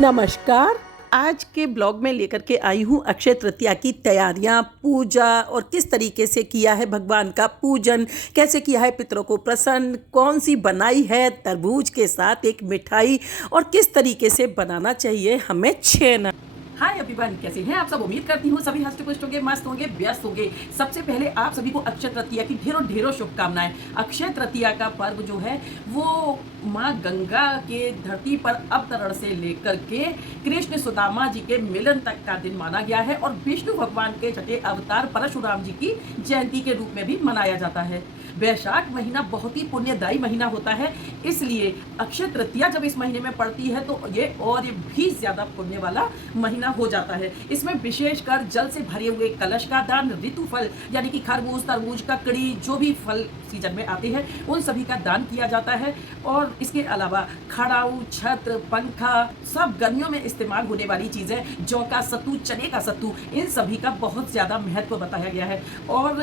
नमस्कार। आज के ब्लॉग में लेकर के आई हूँ अक्षय तृतीया की तैयारियाँ, पूजा और किस तरीके से किया है भगवान का पूजन, कैसे किया है पितरों को प्रसन्न, कौन सी बनाई है तरबूज के साथ एक मिठाई और किस तरीके से बनाना चाहिए हमें छेना। हाय एवरीवन, कैसे हैं आप सब। उम्मीद करती हूँ सभी हष्ट-पुष्ट होंगे, मस्त होंगे, व्यस्त होंगे। सबसे पहले आप सभी को अक्षय तृतीया की ढेरों ढेरों शुभकामनाएं। अक्षय तृतीया का पर्व जो है वो माँ गंगा के धरती पर अवतरण से लेकर के कृष्ण सुदामा जी के मिलन तक का दिन माना गया है और विष्णु भगवान के छठे अवतार परशुराम जी की जयंती के रूप में भी मनाया जाता है। वैशाख महीना बहुत ही पुण्यदायी महीना होता है, इसलिए अक्षय तृतीया जब इस महीने में पड़ती है तो ये और भी ज्यादा पुण्य वाला महीना हो जाता है। इसमें विशेषकर जल से भरे हुए कलश का दान, ऋतु फल यानी कि खरबूज, तरबूज, ककड़ी, जो भी फल सीजन में आते हैं उन सभी का दान किया जाता है। और इसके अलावा खड़ाऊ, छत्र, पंखा, सब गर्मियों में इस्तेमाल होने वाली चीजें, जौ का सत्तू, चने का सत्तू, इन सभी का बहुत ज्यादा महत्व बताया गया है। और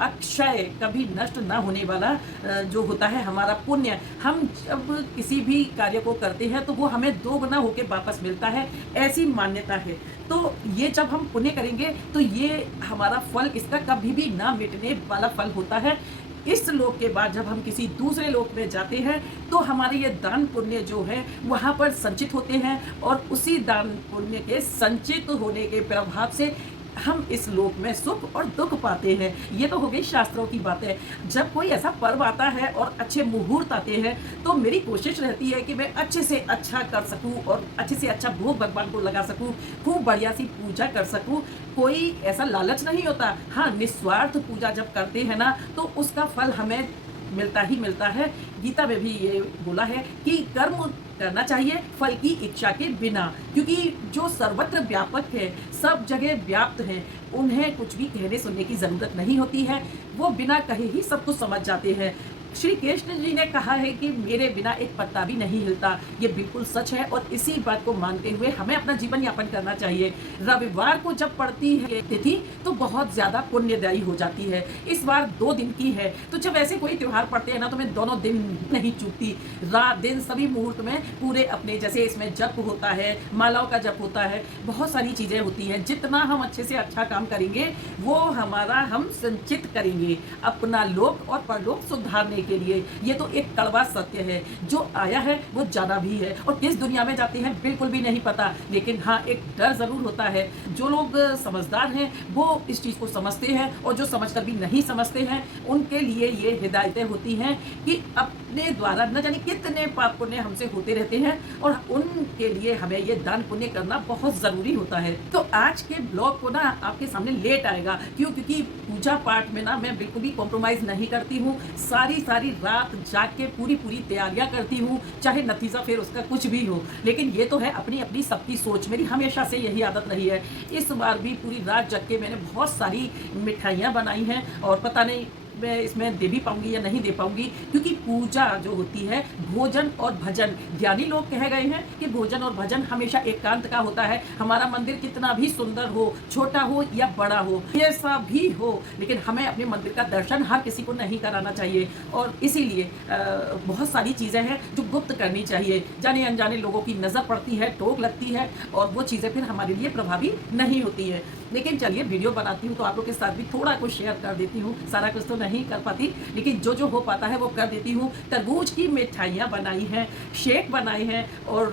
अक्षय कभी नष्ट ना होने वाला जो होता है हमारा पुण्य, हम जब किसी भी कार्य को करते हैं तो वो हमें दोगुना होकर वापस मिलता है, ऐसी मान्यता है। तो ये जब हम पुण्य करेंगे तो ये हमारा फल इसका कभी भी ना मिटने वाला फल होता है। इस लोक के बाद जब हम किसी दूसरे लोक में जाते हैं तो हमारे ये दान पुण्य जो है वहाँ पर संचित होते हैं और उसी दान पुण्य के संचित होने के प्रभाव से हम इस लोक में सुख और दुख पाते हैं। ये तो हो गई शास्त्रों की बातें। जब कोई ऐसा पर्व आता है और अच्छे मुहूर्त आते हैं तो मेरी कोशिश रहती है कि मैं अच्छे से अच्छा कर सकूं और अच्छे से अच्छा भोग भगवान को लगा सकूं, खूब बढ़िया सी पूजा कर सकूं। कोई ऐसा लालच नहीं होता। हाँ, निस्वार्थ पूजा जब करते हैं ना तो उसका फल हमें मिलता ही मिलता है। गीता में भी ये बोला है कि कर्म करना चाहिए फल की इच्छा के बिना, क्योंकि जो सर्वत्र व्यापक है, सब जगह व्याप्त है, उन्हें कुछ भी कहने सुनने की जरूरत नहीं होती है। वो बिना कहे ही सब कुछ समझ जाते हैं। श्री कृष्ण जी ने कहा है कि मेरे बिना एक पत्ता भी नहीं हिलता। ये बिल्कुल सच है और इसी बात को मानते हुए हमें अपना जीवन यापन करना चाहिए। रविवार को जब पड़ती है तिथि तो बहुत ज्यादा पुण्यदायी हो जाती है। इस बार 2 दिन की है, तो जब ऐसे कोई त्योहार पड़ते हैं ना तो मैं दोनों दिन नहीं चूकती। रात दिन सभी मुहूर्त में पूरे अपने, जैसे इसमें जप होता है, मालाओं का जप होता है, बहुत सारी चीजें होती हैं। जितना हम अच्छे से अच्छा काम करेंगे वो हमारा हम संचित करेंगे अपना लोक और परलोक सुधारने के लिए। ये तो एक कड़वा सत्य है। जो आया है वो जाना भी है और किस दुनिया में जाते हैं बिल्कुल भी नहीं पता। लेकिन हाँ, एक डर जरूर होता है। जो लोग समझदार हैं वो इस चीज को समझते हैं और जो समझकर भी नहीं समझते हैं उनके लिए ये हिदायतें होती हैं कि अपने द्वारा न जाने कितने पाप पुण्य हमसे होते रहते हैं और उनके लिए हमें ये दान पुण्य करना बहुत जरूरी होता है। तो आज के ब्लॉग को ना आपके सामने लेट आएगा। क्योंकि पूजा पाठ में ना मैं बिल्कुल भी कॉम्प्रोमाइज नहीं करती हूँ। सारी रात जाग के पूरी तैयारियां करती हूँ, चाहे नतीजा फिर उसका कुछ भी हो। लेकिन ये तो है अपनी अपनी सबकी सोच, मेरी हमेशा से यही आदत रही है। इस बार भी पूरी रात जग के मैंने बहुत सारी मिठाइयाँ बनाई हैं और पता नहीं मैं इसमें दे भी पाऊंगी या नहीं दे पाऊंगी, क्योंकि पूजा जो होती है भोजन और भजन, ज्ञानी लोग कह गए हैं कि भोजन और भजन हमेशा एकांत का होता है। हमारा मंदिर कितना भी सुंदर हो, छोटा हो या बड़ा हो, ऐसा भी हो, लेकिन हमें अपने मंदिर का दर्शन हर किसी को नहीं कराना चाहिए। और इसीलिए बहुत सारी चीज़ें हैं जो गुप्त करनी चाहिए। जाने अनजाने लोगों की नज़र पड़ती है, टोक लगती है और वो चीज़ें फिर हमारे लिए प्रभावी नहीं होती है। लेकिन चलिए, वीडियो बनाती हूँ तो आप लोग के साथ भी थोड़ा कुछ शेयर कर देती हूँ। सारा कुछ तो नहीं कर पाती, लेकिन जो हो पाता है वो कर देती हूँ। तरबूज की मिठाइयाँ बनाई हैं, शेक बनाए हैं और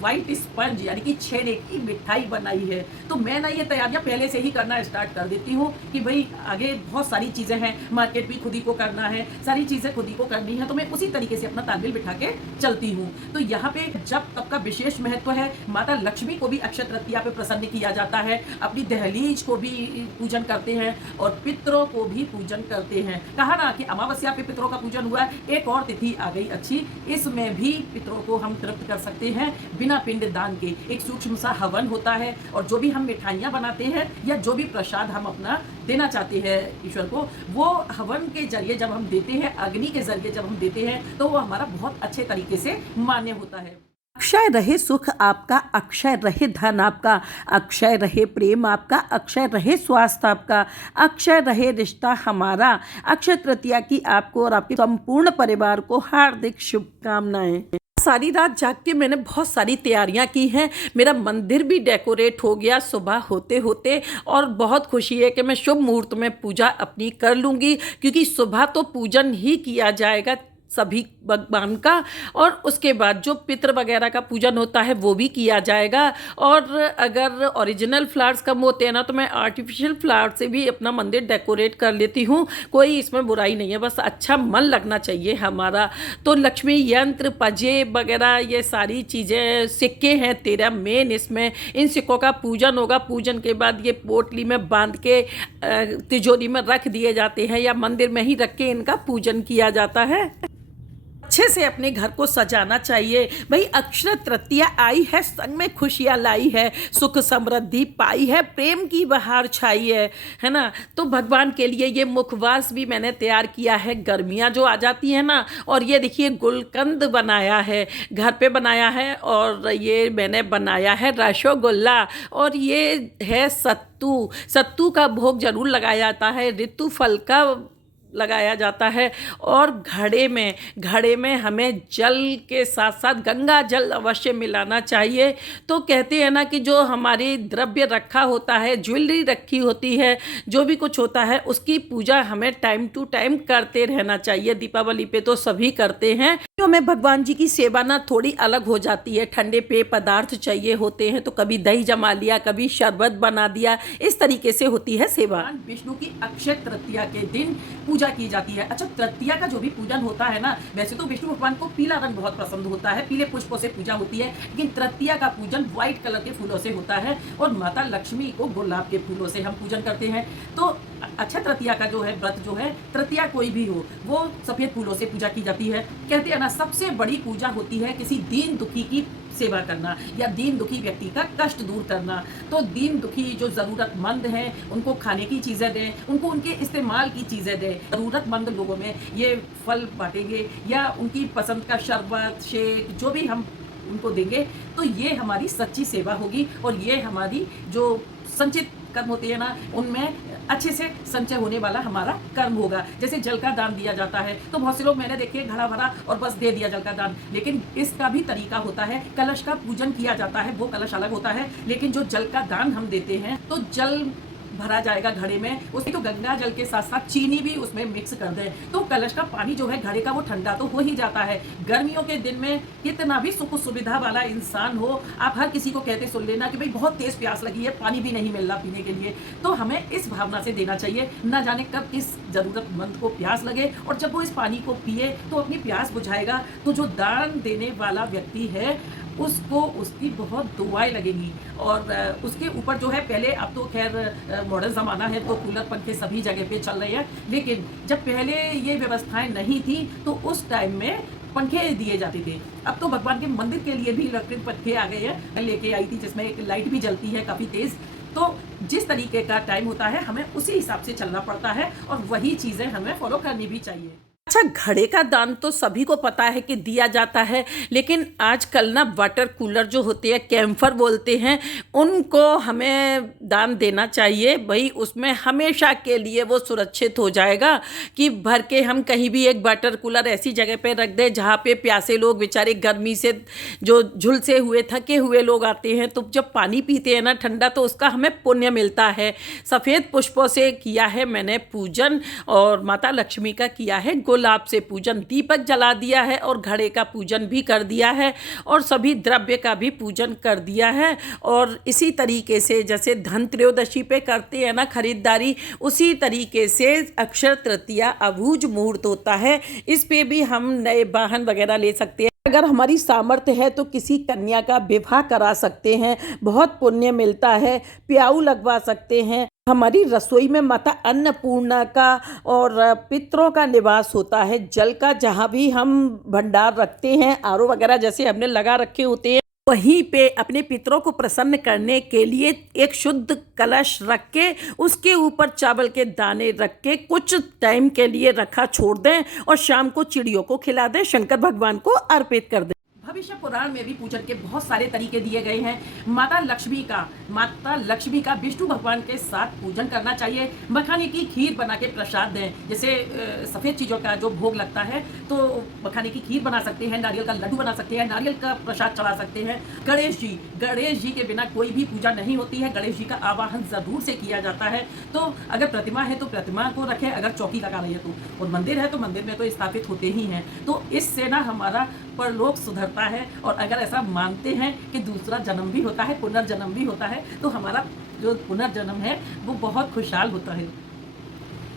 वाइट स्पंज यानी कि छेने की मिठाई बनाई है। तो मैं ना ये तैयारियाँ पहले से ही करना स्टार्ट कर देती हूँ कि भाई आगे बहुत सारी चीज़ें हैं, मार्केट भी खुद ही को करना है, सारी चीज़ें खुद ही को करनी है, तो मैं उसी तरीके से अपना तालमेल बिठा के चलती हूँ। तो यहाँ पे जब तब का विशेष महत्व है। माता लक्ष्मी को भी अक्षय तृतीया पे प्रसन्न किया जाता है, अपनी दहलीज को भी पूजन करते हैं और पितरों को भी पूजन करते हैं। कहा ना कि अमावस्या पे पितरों का पूजन हुआ है, एक और तिथि आ गई अच्छी, इसमें भी पितरों को हम तृप्त कर सकते हैं बिना पिंड दान के। एक सूक्ष्म सा हवन होता है और जो भी हम मिठाइयाँ बनाते हैं या जो भी प्रसाद हम अपना देना चाहते हैं ईश्वर को, वो हवन के जरिए जब हम देते हैं, अग्नि के जरिए जब हम देते हैं तो वो हमारा बहुत अच्छे तरीके से मान्य होता है। अक्षय रहे सुख आपका, अक्षय रहे धन आपका, अक्षय रहे प्रेम आपका, अक्षय रहे स्वास्थ्य आपका, अक्षय रहे रिश्ता हमारा। अक्षय तृतीया की आपको और आपके संपूर्ण परिवार को हार्दिक शुभकामनाएं। सारी रात जाग के मैंने बहुत सारी तैयारियां की हैं। मेरा मंदिर भी डेकोरेट हो गया सुबह होते होते, और बहुत खुशी है कि मैं शुभ मुहूर्त में पूजा अपनी कर लूँगी, क्योंकि सुबह तो पूजन ही किया जाएगा सभी भगवान का, और उसके बाद जो पितृ वगैरह का पूजन होता है वो भी किया जाएगा। और अगर ओरिजिनल फ्लावर्स कम होते हैं ना, तो मैं आर्टिफिशियल फ्लावर से भी अपना मंदिर डेकोरेट कर लेती हूँ। कोई इसमें बुराई नहीं है, बस अच्छा मन लगना चाहिए हमारा। तो लक्ष्मी यंत्र, पजेब वगैरह ये सारी चीज़ें, सिक्के हैं 13 मेन इसमें, इन सिक्कों का पूजन होगा। पूजन के बाद ये पोटली में बांध के तिजोरी में रख दिए जाते हैं, या मंदिर में ही रख के इनका पूजन किया जाता है। अच्छे से अपने घर को सजाना चाहिए भाई। अक्षय तृतीया आई है, संग में खुशियाँ लाई है, सुख समृद्धि पाई है, प्रेम की बहार छाई है ना। तो भगवान के लिए ये मुखवास भी मैंने तैयार किया है। गर्मियाँ जो आ जाती है ना, और ये देखिए गुलकंद बनाया है, घर पे बनाया है, और ये मैंने बनाया है रसगुल्ला, और ये है सत्तू। सत्तू का भोग जरूर लगाया जाता है, ऋतु फल का लगाया जाता है। और घड़े में हमें जल के साथ साथ गंगा जल अवश्य मिलाना चाहिए। तो कहते हैं ना कि जो हमारी द्रव्य रखा होता है, ज्वेलरी रखी होती है, जो भी कुछ होता है, उसकी पूजा हमें टाइम टू टाइम करते रहना चाहिए। दीपावली पे तो सभी करते हैं। तो में भगवान जी की सेवा ना थोड़ी अलग हो जाती है। ठंडे पेय पदार्थ चाहिए होते हैं, तो कभी दही जमा लिया, कभी शरबत बना दिया, इस तरीके से होती है सेवा। विष्णु की अक्षय तृतीया के दिन पूजा की जाती है। अच्छा, तृतीया का जो भी पूजन होता है ना, वैसे तो विष्णु भगवान को पीला रंग बहुत पसंद होता है, पीले पुष्पों से पूजा होती है, लेकिन तृतीया का पूजन व्हाइट कलर के फूलों से होता है, और माता लक्ष्मी को गुलाब के फूलों से हम पूजन करते हैं। तो अक्षय तृतीया का जो है व्रत जो है, तृतीया कोई भी हो, वो सफेद फूलों से पूजा की जाती है। कहते हैं ना, सबसे बड़ी पूजा होती है किसी दीन दुखी की सेवा करना, या दीन दुखी व्यक्ति का कष्ट दूर करना। तो दीन दुखी जो ज़रूरतमंद हैं, उनको खाने की चीज़ें दें, उनको उनके इस्तेमाल की चीज़ें दें। ज़रूरतमंद लोगों में ये फल बांटेंगे, या उनकी पसंद का शरबत, शेक, जो भी हम उनको देंगे, तो ये हमारी सच्ची सेवा होगी। और ये हमारी जो संचित कर्म होती है ना, उनमें अच्छे से संचय होने वाला हमारा कर्म होगा। जैसे जल का दान दिया जाता है, तो बहुत से लोग मैंने देखे घड़ा भरा और बस दे दिया जल का दान, लेकिन इसका भी तरीका होता है। कलश का पूजन किया जाता है, वो कलश अलग होता है, लेकिन जो जल का दान हम देते हैं, तो जल भरा जाएगा घड़े में, उसमें तो गंगा जल के साथ साथ चीनी भी उसमें मिक्स कर दें, तो कलश का पानी जो है घड़े का, वो ठंडा तो हो ही जाता है। गर्मियों के दिन में कितना भी सुख सुविधा वाला इंसान हो, आप हर किसी को कहते सुन लेना कि भाई बहुत तेज प्यास लगी है, पानी भी नहीं मिल रहा पीने के लिए, तो हमें इस भावना से देना चाहिए। न जाने कब किस जरूरतमंद को प्यास लगे, और जब वो इस पानी को पिए तो अपनी प्यास बुझाएगा। तो जो दान देने वाला व्यक्ति है, उसको उसकी बहुत दुआएं लगेंगी। और उसके ऊपर जो है, पहले, अब तो खैर मॉडर्न ज़माना है, तो कूलर पंखे सभी जगह पे चल रहे हैं, लेकिन जब पहले ये व्यवस्थाएं नहीं थी, तो उस टाइम में पंखे दिए जाते थे। अब तो भगवान के मंदिर के लिए भी इलेक्ट्रिक पंखे आ गए हैं। लेके आई थी, जिसमें एक लाइट भी जलती है काफ़ी तेज़। तो जिस तरीके का टाइम होता है, हमें उसी हिसाब से चलना पड़ता है, और वही चीज़ें हमें फॉलो करनी भी चाहिए। अच्छा, घड़े का दान तो सभी को पता है कि दिया जाता है, लेकिन आजकल ना वाटर कूलर जो होते हैं, कैम्फर बोलते हैं, उनको हमें दान देना चाहिए भाई। उसमें हमेशा के लिए वो सुरक्षित हो जाएगा कि भर के हम कहीं भी एक वाटर कूलर ऐसी जगह पे रख दें जहाँ पे प्यासे लोग बेचारे गर्मी से जो झुलसे हुए, थके हुए लोग आते हैं, तो जब पानी पीते हैं ना ठंडा, तो उसका हमें पुण्य मिलता है। सफ़ेद पुष्पों से किया है मैंने पूजन, और माता लक्ष्मी का किया है गुलाब से पूजन, दीपक जला दिया है, और घड़े का पूजन भी कर दिया है, और सभी द्रव्य का भी पूजन कर दिया है। और इसी तरीके से जैसे धन त्रयोदशी पे करते हैं ना खरीदारी, उसी तरीके से अक्षय तृतीया अबूझ मुहूर्त होता है, इस पे भी हम नए वाहन वगैरह ले सकते हैं। अगर हमारी सामर्थ्य है तो किसी कन्या का विवाह करा सकते हैं, बहुत पुण्य मिलता है। प्याऊ लगवा सकते हैं। हमारी रसोई में माता अन्नपूर्णा का और पितरों का निवास होता है। जल का जहाँ भी हम भंडार रखते हैं, आरओ वगैरह जैसे हमने लगा रखे होते हैं, वहीं पे अपने पितरों को प्रसन्न करने के लिए एक शुद्ध कलश रख के, उसके ऊपर चावल के दाने रख के कुछ टाइम के लिए रखा छोड़ दें, और शाम को चिड़ियों को खिला दें, शंकर भगवान को अर्पित कर दें। भविष्य पुराण में भी पूजन के बहुत सारे तरीके दिए गए हैं। माता लक्ष्मी का विष्णु भगवान के साथ पूजन करना चाहिए। मखाने की खीर बना के प्रसाद दें, जैसे सफ़ेद चीज़ों का जो भोग लगता है तो मखाने की खीर बना सकते हैं, नारियल का लड्डू बना सकते हैं, नारियल का प्रसाद चढ़ा सकते हैं। गणेश जी के बिना कोई भी पूजा नहीं होती है। गणेश जी का आवाहन ज़रूर से किया जाता है। तो अगर प्रतिमा है तो प्रतिमा को रखें, अगर चौकी लगा रही है तो, और मंदिर है तो मंदिर में तो स्थापित होते ही हैं। तो इससे ना हमारा परलोक सुधरता है। और अगर ऐसा मानते हैं कि दूसरा जन्म भी होता है, पुनर्जन्म भी होता है, तो हमारा जो पुनर्जन्म है वो बहुत खुशहाल होता है।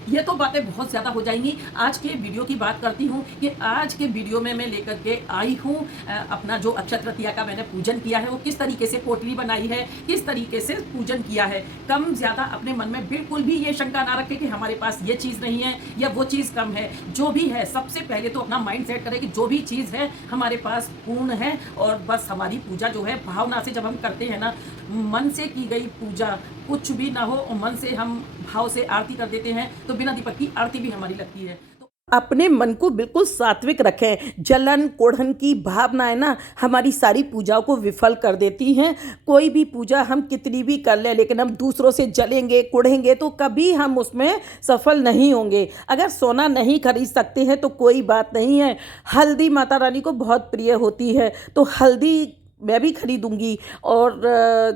ये तो बातें बहुत ज़्यादा हो जाएंगी। आज के वीडियो की बात करती हूँ कि आज के वीडियो में मैं लेकर के आई हूँ अपना जो अक्षय तृतीया का मैंने पूजन किया है वो किस तरीके से पोटली बनाई है, किस तरीके से पूजन किया है। कम ज़्यादा अपने मन में बिल्कुल भी ये शंका ना रखें कि हमारे पास ये चीज़ नहीं है या वो चीज़ कम है। जो भी है सबसे पहले तो अपना माइंड सेट करें कि जो भी चीज़ है हमारे पास पूर्ण है। और बस हमारी पूजा जो है भावना से जब हम करते हैं ना, मन से की गई पूजा कुछ भी ना हो और मन से हम भाव से आरती कर देते हैं तो बिना दीपक की आरती भी हमारी लगती है। तो अपने मन को बिल्कुल सात्विक रखें। जलन कोढ़न की भावनाएं ना हमारी सारी पूजाओं को विफल कर देती हैं। कोई भी पूजा हम कितनी भी कर लें, लेकिन हम दूसरों से जलेंगे कुढ़ेंगे तो कभी हम उसमें सफल नहीं होंगे। अगर सोना नहीं खरीद सकते हैं तो कोई बात नहीं है। हल्दी माता रानी को बहुत प्रिय होती है, तो हल्दी मैं भी खरीदूंगी। और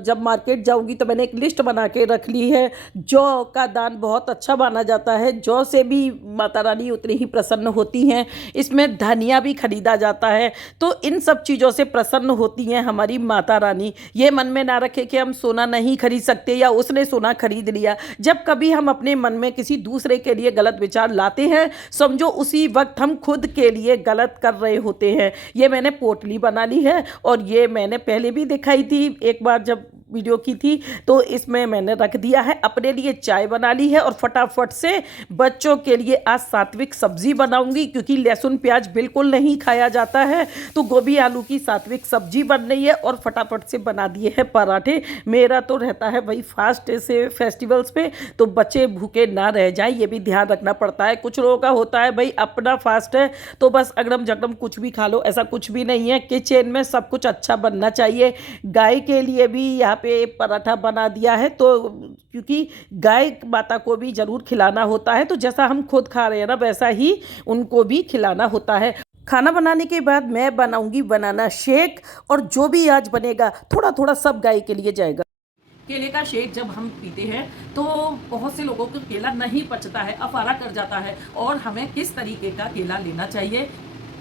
जब मार्केट जाऊंगी तो मैंने एक लिस्ट बना के रख ली है। जौ का दान बहुत अच्छा माना जाता है, जौ से भी माता रानी उतनी ही प्रसन्न होती हैं। इसमें धनिया भी खरीदा जाता है। तो इन सब चीज़ों से प्रसन्न होती हैं हमारी माता रानी। ये मन में ना रखें कि हम सोना नहीं खरीद सकते या उसने सोना खरीद लिया। जब कभी हम अपने मन में किसी दूसरे के लिए गलत विचार लाते हैं, समझो उसी वक्त हम खुद के लिए गलत कर रहे होते हैं। ये मैंने पोटली बना ली है और ये मैंने पहले भी दिखाई थी एक बार जब वीडियो की थी, तो इसमें मैंने रख दिया है। अपने लिए चाय बना ली है और फटाफट से बच्चों के लिए आज सात्विक सब्जी बनाऊंगी, क्योंकि लहसुन प्याज बिल्कुल नहीं खाया जाता है। तो गोभी आलू की सात्विक सब्जी बन रही है और फटाफट से बना दिए हैं पराठे। मेरा तो रहता है भाई फास्ट से फेस्टिवल्स पे, तो बच्चे भूखे ना रह जाएं, ये भी ध्यान रखना पड़ता है। कुछ लोगों का होता है भाई अपना फास्ट है तो बस अगड़म जगड़म कुछ भी खा लो, ऐसा कुछ भी नहीं है। किचन में सब कुछ अच्छा बनना चाहिए। गाय के लिए भी यहाँ पे पराठा बना दिया है, तो क्योंकि गाय माता को भी जरूर खिलाना होता है, तो जैसा हम खुद खा रहे हैं ना वैसा ही उनको भी खिलाना होता है। खाना बनाने के बाद मैं बनाऊंगी बनाना शेक, और जो भी आज बनेगा थोड़ा थोड़ा सब गाय के लिए जाएगा। केले का शेक जब हम पीते हैं तो बहुत से लोगों को केला नहीं पचता है, अफारा कर जाता है। और हमें किस तरीके का केला लेना चाहिए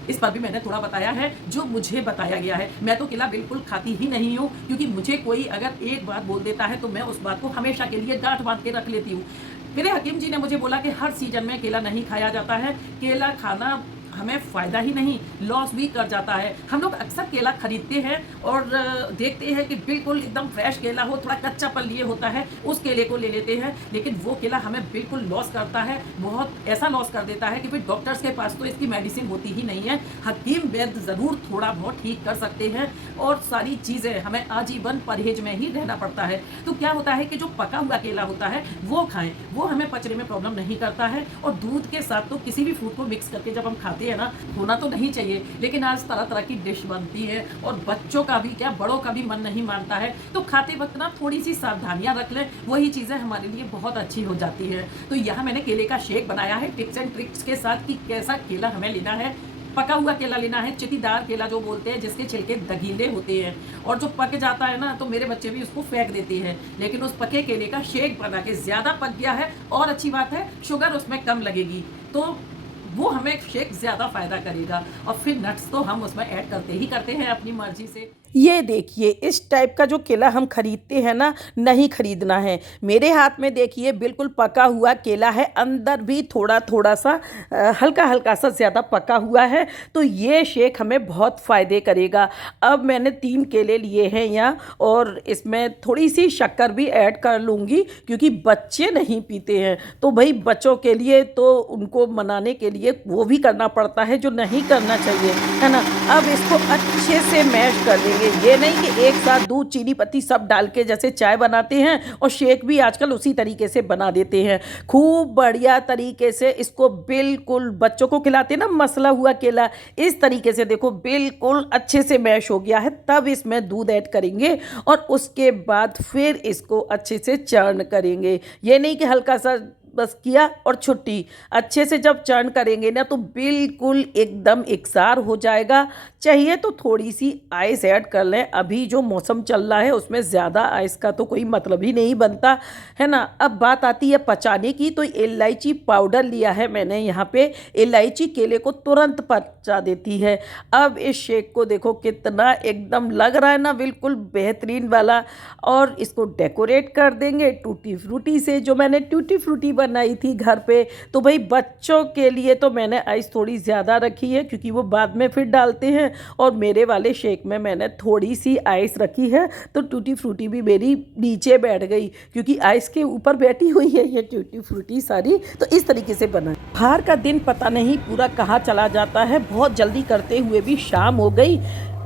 इस पर भी मैंने थोड़ा बताया है, जो मुझे बताया गया है। मैं तो केला बिल्कुल खाती ही नहीं हूँ, क्योंकि मुझे कोई अगर एक बात बोल देता है तो मैं उस बात को हमेशा के लिए गांठ बांध के रख लेती हूँ। मेरे हकीम जी ने मुझे बोला कि हर सीजन में केला नहीं खाया जाता है। केला खाना हमें फ़ायदा ही नहीं, लॉस भी कर जाता है। हम लोग अक्सर केला खरीदते हैं और देखते हैं कि बिल्कुल एकदम फ्रेश केला हो, थोड़ा कच्चा पल लिए होता है, उस केले को ले लेते हैं। लेकिन वो केला हमें बिल्कुल लॉस करता है, बहुत ऐसा लॉस कर देता है कि भाई डॉक्टर्स के पास तो इसकी मेडिसिन होती ही नहीं है। हकीम वैद्य ज़रूर थोड़ा बहुत ठीक कर सकते हैं, और सारी चीज़ें हमें आजीवन परहेज में ही रहना पड़ता है। तो क्या होता है कि जो पका हुआ केला होता है वो खाएं, वो हमें पचने में प्रॉब्लम नहीं करता है। और दूध के साथ तो किसी भी फ्रूट को मिक्स करके जब हम खाते है ना, होना तो नहीं चाहिए, लेकिन आज तरह तरह की डिश बनती है और बच्चों का भी क्या बड़ों का भी मन नहीं मानता है। तो खाते वक्त ना थोड़ी सी सावधानियां रख लें, वही चीज़ें हमारे लिए बहुत अच्छी हो जाती है। तो यहाँ मैंने केले का शेक बनाया है टिप्स एंड ट्रिक्स के साथ कि कैसा केला हमें लेना है। पका हुआ केला लेना है, चिटीदार केला जो बोलते हैं, जिसके छिलके दगीले होते हैं, और जो पक जाता है ना तो मेरे बच्चे भी उसको फेंक देते हैं। लेकिन उस पके केले का शेक बना के ज़्यादा पक गया है, और अच्छी बात है शुगर उसमें कम लगेगी, तो वो हमें शेक ज़्यादा फ़ायदा करेगा। और फिर नट्स तो हम उसमें ऐड करते ही करते हैं अपनी मर्जी से। ये देखिए इस टाइप का जो केला हम खरीदते हैं ना, नहीं खरीदना है। मेरे हाथ में देखिए बिल्कुल पका हुआ केला है, अंदर भी थोड़ा थोड़ा सा हल्का हल्का सा ज़्यादा पका हुआ है। तो ये शेक हमें बहुत फ़ायदे करेगा। अब मैंने 3 केले लिए हैं यहाँ, और इसमें थोड़ी सी शक्कर भी ऐड कर लूँगी, क्योंकि बच्चे नहीं पीते हैं। तो भाई बच्चों के लिए तो उनको मनाने के लिए वो भी करना पड़ता है जो नहीं करना चाहिए, है ना। अब इसको अच्छे से मैश कर देंगे। करेंगे। ये नहीं कि एक साथ दूध, चीनी पत्ती सब डाल के जैसे चाय बनाते हैं और शेक भी आजकल उसी तरीके से बना देते हैं। खूब बढ़िया तरीके से इसको बिल्कुल बच्चों को खिलाते हैं ना मसला हुआ केला, इस तरीके से देखो बिल्कुल अच्छे से मैश हो गया है। तब इसमें दूध ऐड करेंगे और उसके बाद फिर इसको अच्छे से चर्न करेंगे। ये नहीं कि हल्का सा बस किया और छुट्टी। अच्छे से जब चर्न करेंगे ना तो बिल्कुल एकदम एकसार हो जाएगा। चाहिए तो थोड़ी सी आइस ऐड कर लें, अभी जो मौसम चल रहा है उसमें ज़्यादा आइस का तो कोई मतलब ही नहीं बनता है ना। अब बात आती है पचाने की, तो इलायची पाउडर लिया है मैंने यहाँ पे। इलायची केले को तुरंत पचा देती है। अब इस शेक को देखो कितना एकदम लग रहा है ना बिल्कुल बेहतरीन वाला। और इसको डेकोरेट कर देंगे टूटी फ्रूटी से, जो मैंने टूटी फ्रूटी बनाई थी घर पे। तो भाई बच्चों के लिए तो मैंने आइस थोड़ी ज़्यादा रखी है क्योंकि वो बाद में फिर डालते हैं, और मेरे वाले शेक में मैंने थोड़ी सी आइस रखी है। तो टूटी फ्रूटी भी मेरी नीचे बैठ गई क्योंकि आइस के ऊपर बैठी हुई है ये टूटी फ्रूटी सारी। तो इस तरीके से बना। बाहर का दिन पता नहीं पूरा कहाँ चला जाता है, बहुत जल्दी करते हुए भी शाम हो गई।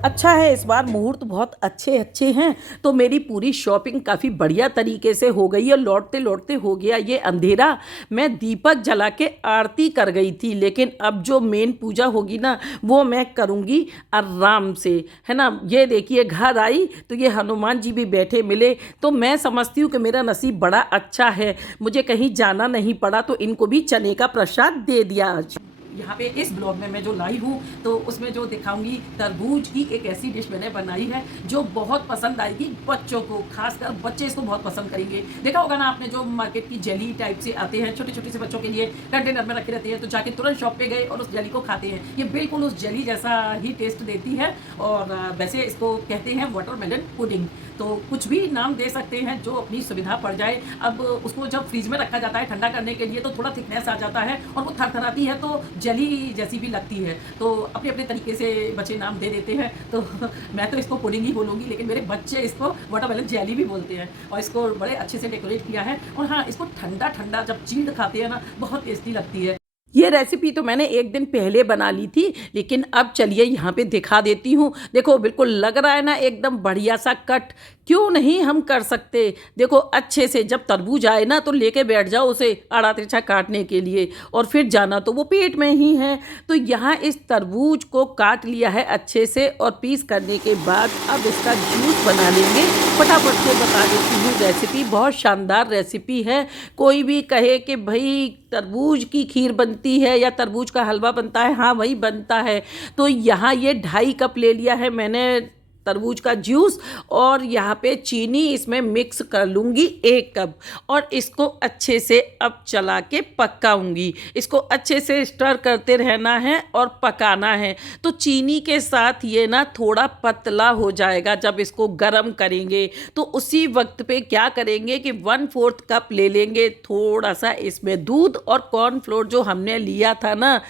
अच्छा है इस बार मुहूर्त बहुत अच्छे अच्छे हैं, तो मेरी पूरी शॉपिंग काफ़ी बढ़िया तरीके से हो गई है। लौटते लौटते हो गया ये अंधेरा। मैं दीपक जला के आरती कर गई थी, लेकिन अब जो मेन पूजा होगी ना वो मैं करूँगी आराम से, है ना। ये देखिए घर आई तो ये हनुमान जी भी बैठे मिले, तो मैं समझती हूँ कि मेरा नसीब बड़ा अच्छा है, मुझे कहीं जाना नहीं पड़ा, तो इनको भी चने का प्रसाद दे दिया आज। यहाँ पे इस ब्लॉग में मैं जो लाई हूँ तो उसमें जो दिखाऊंगी तरबूज की एक ऐसी डिश मैंने बनाई है जो बहुत पसंद आएगी बच्चों को, खासकर बच्चे इसको बहुत पसंद करेंगे। देखा होगा ना आपने, जो मार्केट की जेली टाइप से आते हैं छोटे छोटे से बच्चों के लिए कंटेनर में रखे रहते हैं, तो जाके तुरंत शॉप पे गए और उस जेली को खाते हैं। ये बिल्कुल उस जेली जैसा ही टेस्ट देती है। और वैसे इसको कहते हैं वाटरमेलन पुडिंग, तो कुछ भी नाम दे सकते हैं जो अपनी सुविधा पड़ जाए। अब उसको जब फ्रीज में रखा जाता है ठंडा करने के लिए तो थोड़ा थिकनेस आ जाता है और वो थरथराती है, तो जली जैसी भी लगती है, तो अपने अपने तरीके से बच्चे नाम दे देते हैं। तो मैं तो इसको पुडिंग ही बोलूँगी, लेकिन मेरे बच्चे इसको वाटरमेलन जेली भी बोलते हैं। और इसको बड़े अच्छे से डेकोरेट किया है। और हाँ, इसको ठंडा ठंडा जब चील्ड खाते हैं ना बहुत टेस्टी लगती है। ये रेसिपी तो मैंने एक दिन पहले बना ली थी, लेकिन अब चलिए यहाँ पे दिखा देती हूँ। देखो बिल्कुल लग रहा है ना एकदम बढ़िया सा कट, क्यों नहीं हम कर सकते। देखो अच्छे से जब तरबूज आए ना तो लेके बैठ जाओ उसे आड़ा तिरछा काटने के लिए, और फिर जाना तो वो पेट में ही है। तो यहाँ इस तरबूज को काट लिया है अच्छे से, और पीस करने के बाद अब इसका जूस बना लेंगे। फटाफट से बता देती हूँ रेसिपी, बहुत शानदार रेसिपी है। कोई भी कहे कि भाई तरबूज की खीर बनती है या तरबूज का हलवा बनता है, हाँ वही बनता है। तो यहाँ ये 2.5 कप ले लिया है मैंने तरबूज का जूस, और यहाँ पे चीनी इसमें मिक्स कर लूँगी 1 कप, और इसको अच्छे से अब चला के पकाऊंगी। इसको अच्छे से स्टर करते रहना है और पकाना है। तो चीनी के साथ ये ना थोड़ा पतला हो जाएगा जब इसको गर्म करेंगे। तो उसी वक्त पे क्या करेंगे कि 1/4 कप ले लेंगे थोड़ा सा इसमें दूध, और कॉर्नफ्लोर जो हमने लिया था ना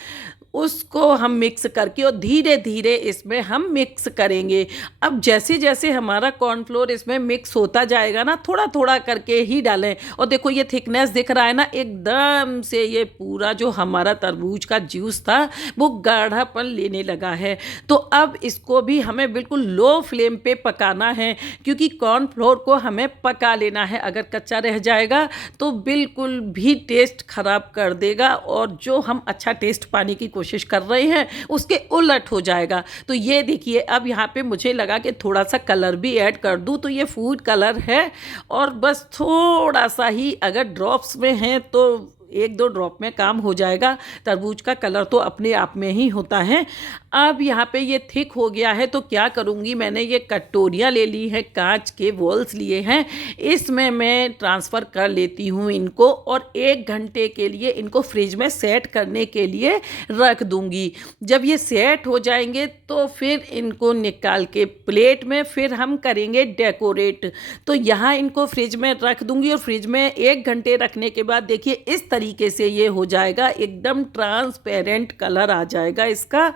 उसको हम मिक्स करके और धीरे धीरे इसमें हम मिक्स करेंगे। अब जैसे जैसे हमारा कॉर्नफ्लोर इसमें मिक्स होता जाएगा ना, थोड़ा थोड़ा करके ही डालें। और देखो ये थिकनेस दिख रहा है ना, एकदम से ये पूरा जो हमारा तरबूज का जूस था वो गाढ़ापन लेने लगा है। तो अब इसको भी हमें बिल्कुल लो फ्लेम पे पकाना है, क्योंकि कॉर्नफ्लोर को हमें पका लेना है। अगर कच्चा रह जाएगा तो बिल्कुल भी टेस्ट खराब कर देगा, और जो हम अच्छा टेस्ट पाने की कोशिश कर रहे हैं उसके उलट हो जाएगा। तो ये देखिए अब यहाँ पे मुझे लगा कि थोड़ा सा कलर भी ऐड कर दूँ, तो ये फूड कलर है, और बस थोड़ा सा ही अगर ड्रॉप्स में है तो 1-2 ड्रॉप में काम हो जाएगा। तरबूज का कलर तो अपने आप में ही होता है। अब यहाँ पे ये थिक हो गया है, तो क्या करूँगी, मैंने ये कटोरियाँ ले ली हैं, कांच के बॉल्स लिए हैं, इसमें मैं ट्रांसफ़र कर लेती हूँ इनको, और 1 घंटे के लिए इनको फ्रिज में सेट करने के लिए रख दूँगी। जब ये सेट हो जाएंगे तो फिर इनको निकाल के प्लेट में फिर हम करेंगे डेकोरेट। तो यहाँ इनको फ्रिज में रख दूँगी, और फ्रिज में 1 घंटे रखने के बाद देखिए इस तरीके से ये हो जाएगा, एकदम ट्रांसपेरेंट कलर आ जाएगा इसका,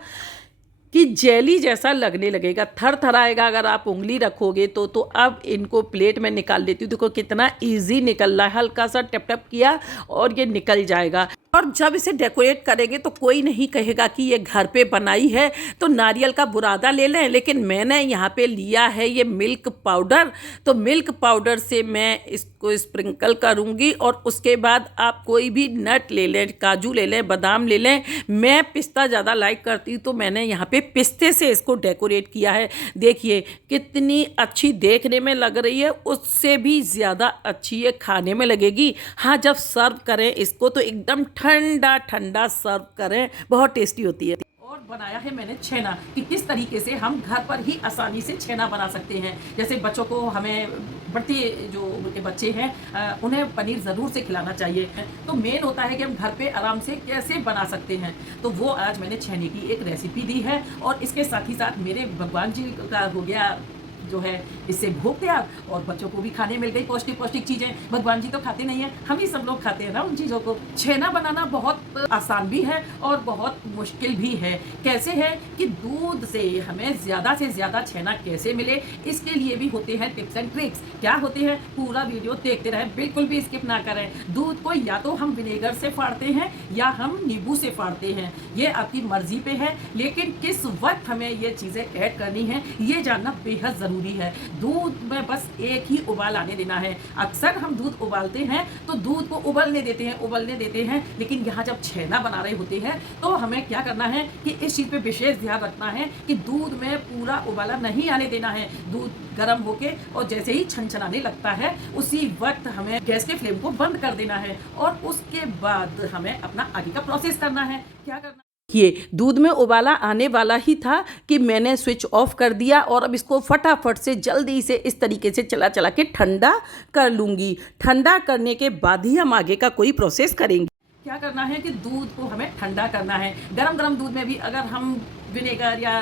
कि जेली जैसा लगने लगेगा, थर थराएगा अगर आप उंगली रखोगे तो। अब इनको प्लेट में निकाल लेती हूँ। देखो कितना इजी निकल रहा है, हल्का सा टप टप किया और ये निकल जाएगा। और जब इसे डेकोरेट करेंगे तो कोई नहीं कहेगा कि ये घर पे बनाई है। तो नारियल का बुरादा ले लें, लेकिन मैंने यहाँ पे लिया है ये मिल्क पाउडर। तो मिल्क पाउडर से मैं इसको स्प्रिंकल करूँगी और उसके बाद आप कोई भी नट ले लें, काजू ले लें, बादाम ले लें। मैं पिस्ता ज़्यादा लाइक करती हूँ तो मैंने यहाँ पे पिस्ते से इसको डेकोरेट किया है। देखिए कितनी अच्छी देखने में लग रही है, उससे भी ज़्यादा अच्छी ये खाने में लगेगी। हाँ, जब सर्व करें इसको तो एकदम ठंडा ठंडा सर्व करें, बहुत टेस्टी होती है। और बनाया है मैंने छेना कि किस तरीके से हम घर पर ही आसानी से छेना बना सकते हैं। जैसे बच्चों को, हमें बढ़ते जो उम्र के बच्चे हैं उन्हें पनीर ज़रूर से खिलाना चाहिए। तो मेन होता है कि हम घर पे आराम से कैसे बना सकते हैं। तो वो आज मैंने छेने की एक रेसिपी दी है और इसके साथ ही साथ मेरे भगवान जी का हो गया जो है इससे भोग तैयार और बच्चों को भी खाने मिल गई पौष्टिक पौष्टिक चीज़ें। भगवान जी तो खाते नहीं है, हम ही सब लोग खाते हैं ना उन चीज़ों को। छेना बनाना बहुत आसान भी है और बहुत मुश्किल भी है। कैसे है कि दूध से हमें ज़्यादा से ज़्यादा छेना कैसे मिले, इसके लिए भी होते हैं टिप्स एंड ट्रिक्स। क्या होते हैं, पूरा वीडियो देखते रहें, बिल्कुल भी स्किप ना करें। दूध को या तो हम विनेगर से फाड़ते हैं या हम नींबू से फाड़ते हैं, ये आपकी मर्जी पे है। लेकिन किस वक्त हमें ये चीज़ें ऐड करनी है ये जानना बेहद ज़रूरी है। दूध में बस एक ही उबाल आने देना है। अक्सर हम दूध उबालते हैं तो दूध को उबलने देते हैं, लेकिन यहाँ जब छेना बना रहे होते हैं तो हमें क्या करना है कि इस चीज़ पे विशेष ध्यान रखना है कि दूध में पूरा उबाला नहीं आने देना है। दूध गर्म होके और जैसे ही छनछनाने लगता है उसी वक्त हमें गैस के फ्लेम को बंद कर देना है और उसके बाद हमें अपना आगे का प्रोसेस करना है। क्या करना, ये दूध में उबाला आने वाला ही था कि मैंने स्विच ऑफ कर दिया और अब इसको फटाफट से जल्दी से इस तरीके से चला चला के ठंडा कर लूँगी। ठंडा करने के बाद ही हम आगे का कोई प्रोसेस करेंगे। क्या करना है कि दूध को हमें ठंडा करना है। गरम गरम दूध में भी अगर हम विनेगर या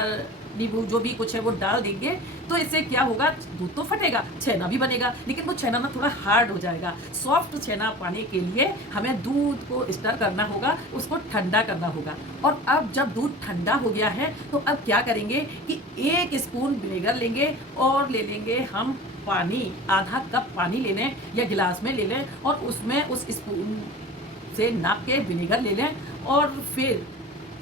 नींबू जो भी कुछ है वो डाल देंगे तो इससे क्या होगा, दूध तो फटेगा, छेना भी बनेगा, लेकिन वो छेना ना थोड़ा हार्ड हो जाएगा। सॉफ्ट छेना पाने के लिए हमें दूध को स्टर करना होगा, उसको ठंडा करना होगा। और अब जब दूध ठंडा हो गया है तो अब क्या करेंगे कि 1 स्पून विनेगर लेंगे और ले लेंगे हम पानी, आधा कप पानी ले लें या गिलास में ले लें और उसमें उस स्पून से नाप के विनेगर ले लें और फिर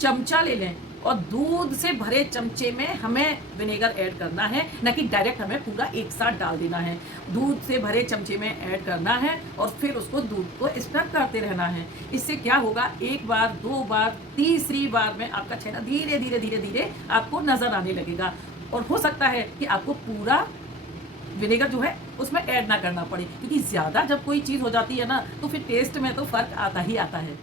चमचा ले लें और दूध से भरे चमचे में हमें विनेगर ऐड करना है, न कि डायरेक्ट हमें पूरा एक साथ डाल देना है। दूध से भरे चमचे में ऐड करना है और फिर उसको दूध को स्टर करते रहना है। इससे क्या होगा, 1 बार 2 बार, तीसरी बार में आपका छेना धीरे धीरे धीरे धीरे आपको नज़र आने लगेगा। और हो सकता है कि आपको पूरा विनेगर जो है उसमें ऐड ना करना पड़े, क्योंकि ज़्यादा जब कोई चीज़ हो जाती है ना तो फिर टेस्ट में तो फ़र्क आता ही आता है।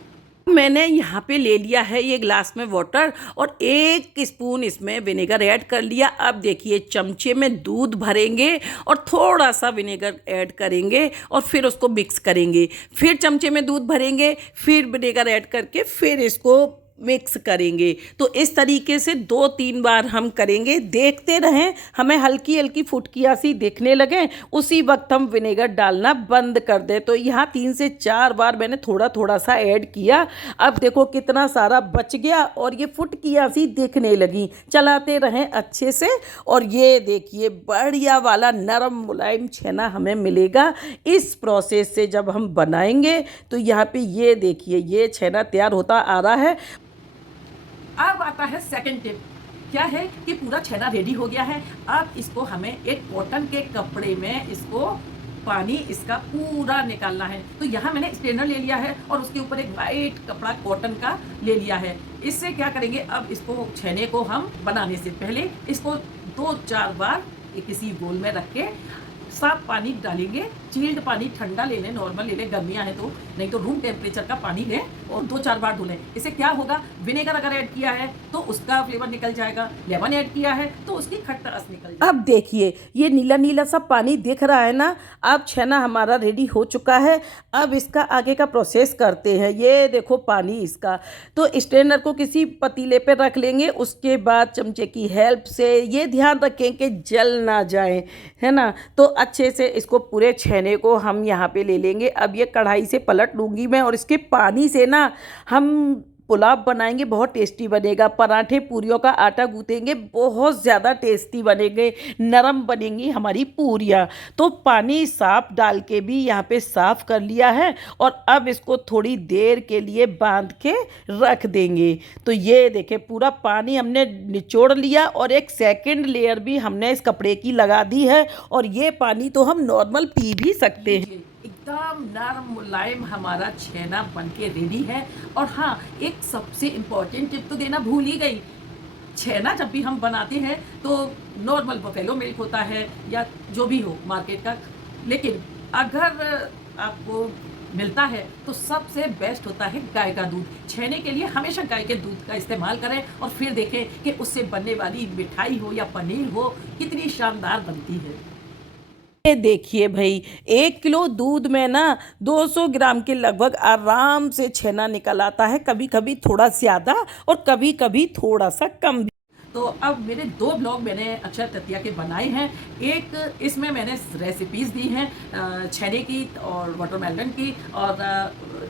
मैंने यहाँ पे ले लिया है ये ग्लास में वाटर और 1 स्पून इसमें विनेगर ऐड कर लिया। अब देखिए चमचे में दूध भरेंगे और थोड़ा सा विनेगर ऐड करेंगे और फिर उसको मिक्स करेंगे। फिर चमचे में दूध भरेंगे, फिर विनेगर ऐड करके फिर इसको मिक्स करेंगे। तो इस तरीके से 2-3 बार हम करेंगे। देखते रहें, हमें हल्की हल्की फुटकियाँ सी दिखने लगे उसी वक्त हम विनेगर डालना बंद कर दें। तो यहाँ 3 से 4 बार मैंने थोड़ा थोड़ा सा ऐड किया। अब देखो कितना सारा बच गया और ये फुटकियाँ सी दिखने लगी। चलाते रहें अच्छे से और ये देखिए बढ़िया वाला नरम मुलायम छेना हमें मिलेगा इस प्रोसेस से जब हम बनाएंगे। तो यहाँ पे ये देखिए ये छेना तैयार होता आ रहा है। अब आता है सेकंड टिप। क्या है कि पूरा छेना रेडी हो गया है। अब इसको हमें एक कॉटन के कपड़े में इसको पानी इसका पूरा निकालना है। तो यहाँ मैंने स्ट्रेनर ले लिया है और उसके ऊपर एक वाइट कपड़ा कॉटन का ले लिया है। इससे क्या करेंगे, अब इसको छेने को हम बनाने से पहले इसको 2-4 बार किसी बोल में रख के साफ पानी डालेंगे। चिल्ड पानी ठंडा ले लें, नॉर्मल ले लें, गर्मियाँ हैं तो, नहीं तो रूम टेम्परेचर का पानी लें और 2-4 बार धुलें। इससे क्या होगा, विनेगर अगर ऐड किया है तो उसका फ्लेवर निकल जाएगा, लेमन ऐड किया है तो उसकी खटास निकल जाएगी। अब देखिए ये नीला नीला सा पानी दिख रहा है ना। अब छेना हमारा रेडी हो चुका है। अब इसका आगे का प्रोसेस करते हैं। ये देखो पानी इसका, तो स्ट्रेनर को किसी पतीले पे रख लेंगे। उसके बाद चमचे की हेल्प से ये ध्यान रखें कि जल ना जाए, है ना। तो अच्छे से इसको पूरे छेने को हम यहाँ पे ले लेंगे। अब ये कढ़ाई से पलट लूँगी मैं और इसके पानी से ना हम पुलाव बनाएंगे बहुत टेस्टी बनेगा। पराठे पूरियों का आटा गूँथेंगे बहुत ज़्यादा टेस्टी बनेंगे, नरम बनेंगी हमारी पूरियाँ। तो पानी साफ डाल के भी यहाँ पे साफ कर लिया है और अब इसको थोड़ी देर के लिए बांध के रख देंगे। तो ये देखें पूरा पानी हमने निचोड़ लिया और एक सेकंड लेयर भी हमने इस कपड़े की लगा दी है और ये पानी तो हम नॉर्मल पी भी सकते हैं। एकदम नरम मुलायम हमारा छेना बनके रेडी है। और हाँ, एक सबसे इम्पोर्टेंट टिप तो देना भूल ही गई। छेना जब भी हम बनाते हैं तो नॉर्मल बफेलो मिल्क होता है या जो भी हो मार्केट का, लेकिन अगर आपको मिलता है तो सबसे बेस्ट होता है गाय का दूध। छेने के लिए हमेशा गाय के दूध का इस्तेमाल करें और फिर देखें कि उससे बनने वाली मिठाई हो या पनीर हो कितनी शानदार बनती है। ये देखिए भाई, 1 किलो दूध में ना 200 ग्राम के लगभग आराम से छेना निकल आता है, कभी कभी थोड़ा ज़्यादा और कभी कभी थोड़ा सा कम भी। तो अब मेरे 2 ब्लॉग मैंने अक्षय तृतीया के बनाए हैं। एक इसमें मैंने रेसिपीज़ दी हैं छेने की और वाटरमेलन की और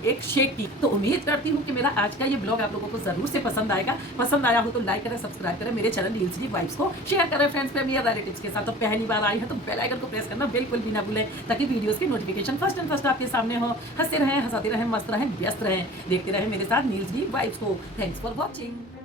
एक शेक की। तो उम्मीद करती हूँ कि मेरा आज का ये ब्लॉग आप लोगों को ज़रूर से पसंद आएगा। पसंद आया हो तो लाइक करें, सब्सक्राइब करें, मेरे चैनल नीलस जी वाइब्स को शेयर करें फ्रेंड्स फैमिली या रिलेटिव्स के साथ। तो पहली बार आई है तो बेल आइकन को प्रेस करना बिल्कुल भी ना भूलें ताकि वीडियोज़ की नोटिफिकेशन फर्स्ट एंड फर्स्ट आपके सामने हो। हंसते रहें, हंसाते रहें, मस्त रहें, व्यस्त रहें, देखते रहें मेरे साथ नीलस जी वाइब्स को। Thanks for watching.